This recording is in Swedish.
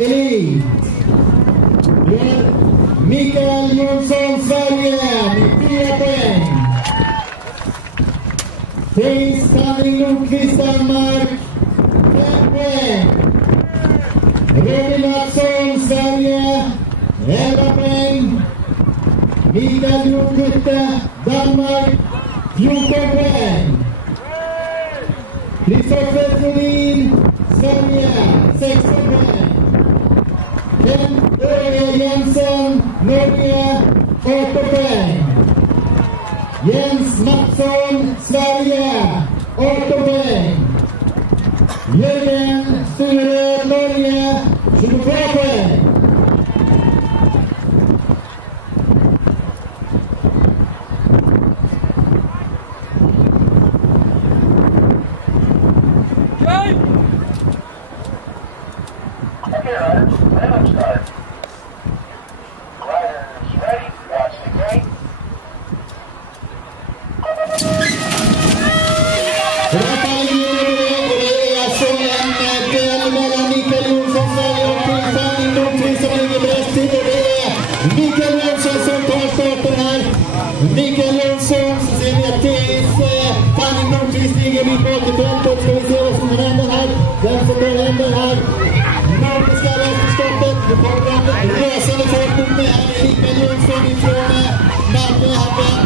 Elite. Vi har Mikael Jonsson, Sverige, med 4 poäng. Prins Tanning Nordqvist, Danmark, 5 poäng. Robin Mattsson, Sverige, 11 poäng. Mikael Hjortskytte, Danmark, 14 poäng. Kristoffer Flodin, Sverige, 16 poäng. Kent Öre Jensen, Norge, 18 poäng. Jens Mattsson, Sverige, 18 poäng. Jörgen Sture, Norge, 22 poäng. Mikael Jonsson, så ser vi att Tanning Nordqvist ligger vid bakåtfältet. Ska vi se vad som händer här. Den som börjar händer här. Nordiska mästerskapet. Det kommer en resande fart mot mig här. Mikael Jonsson ifrån Malmö.